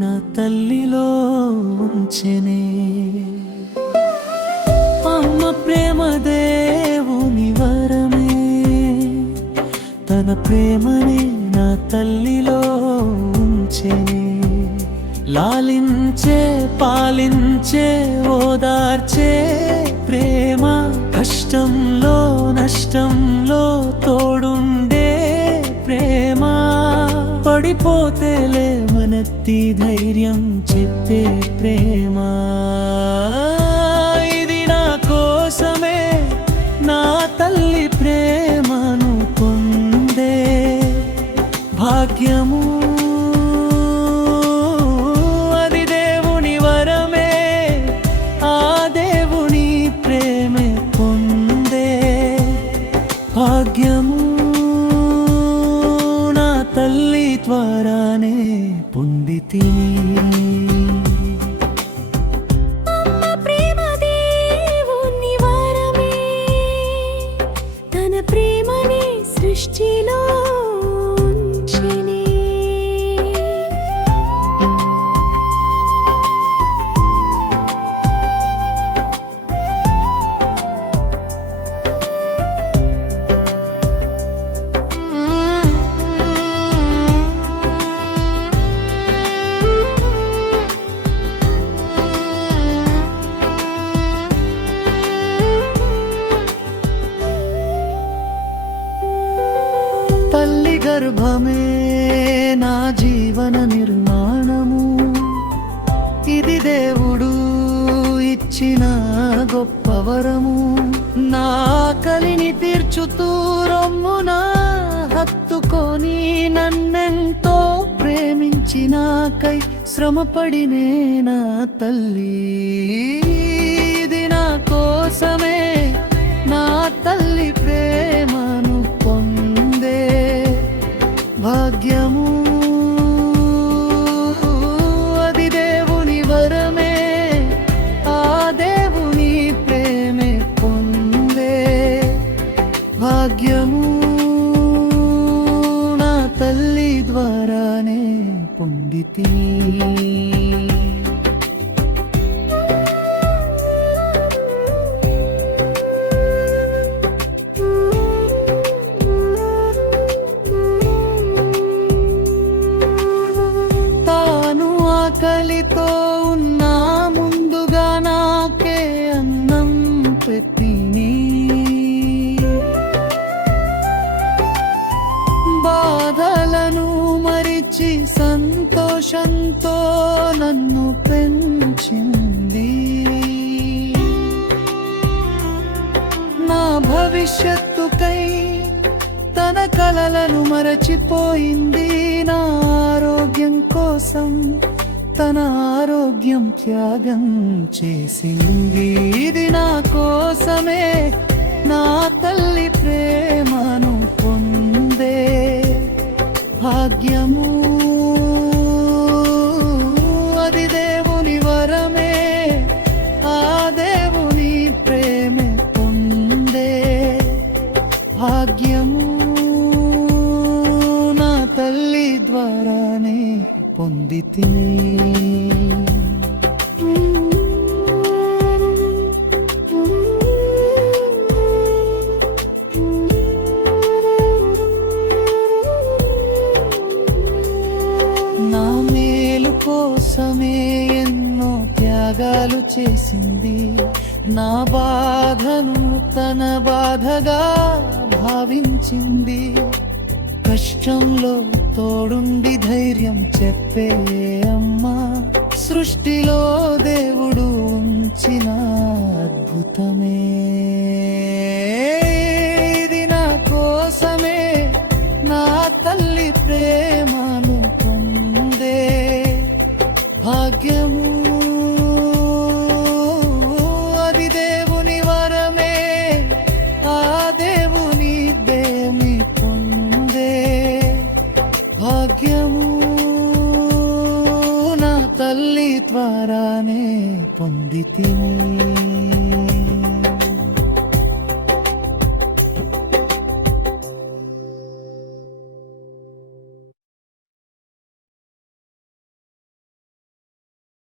నా తల్లిలో ఉంచెనే. అమ్మ ప్రేమ దేవుని వరమే, తన ప్రేమనే నా తల్లిలో ఉంచెనే. లాలించే పాలించే ఓదార్చే ప్రేమ, కష్టంలో నష్టంలో తోడుండే ప్రేమ. పడిపోతే లేవనెత్తి ధైర్యం చెప్పే ప్రేమ. ఇది నా కోసమే నా తల్లి ప్రేమను పొందే భాగ్యము. భాగ్యము నా తల్లి ద్వారానే పొందితిని. అమ్మ ప్రేమ దేవుని వరమే, తన ప్రేమని సృష్టిలో ఉంచెనే. తల్లి గర్భమే నా జీవన నిర్మాణము, ఇది దేవుడు ఇచ్చిన గొప్ప వరము. నా ఆకలిని తీర్చుతూ రొమ్మున హత్తుకొని నన్నెంతో ప్రేమించినాకై శ్రమపడినే నా తల్లి. ఇది నా కోసమే నా తల్లి ప్రేమను పొందే భాగ్యము. అది దేవుని వరమే, ఆ దేవుని ప్రేమే పొందే భాగ్యము. నా తల్లి ద్వారానే పొందితిని. ఆకలితో ఉన్నా ముందుగా నాకే అన్నం పెట్టిని. బాధలను మరిచి సంతోషంతో నన్ను పెంచింది. నా భవిష్యత్తుకై తన కలలను మరచిపోయింది. నా ఆరోగ్యం కోసం తన ఆరోగ్యం త్యాగం చేసింది. ఇది నా కోసమే నా తల్లి ప్రేమను పొందే భాగ్యము. అది దేవుని వరమే, ఆ దేవుని ప్రేమే పొందే భాగ్యము. నా తల్లి ద్వారానే పొందితిని. నా మేలు కోసమే ఎన్నో త్యాగాలు చేసింది. నా బాధను తన బాధగా భావించింది. కష్టంలో తోడుండి ధైర్యం చెప్పే అమ్మా, సృష్టిలో దేవుడు ఉంచిన అద్భుతమే. ఇది నా కోసమే నా తల్లి ప్రేమను పొందే భాగ్యము. అది దేవుని వరమే, ఆ దేవుని దేమి పొందే భాగ్యము. నా తల్లి ద్వారానే పొందితిని.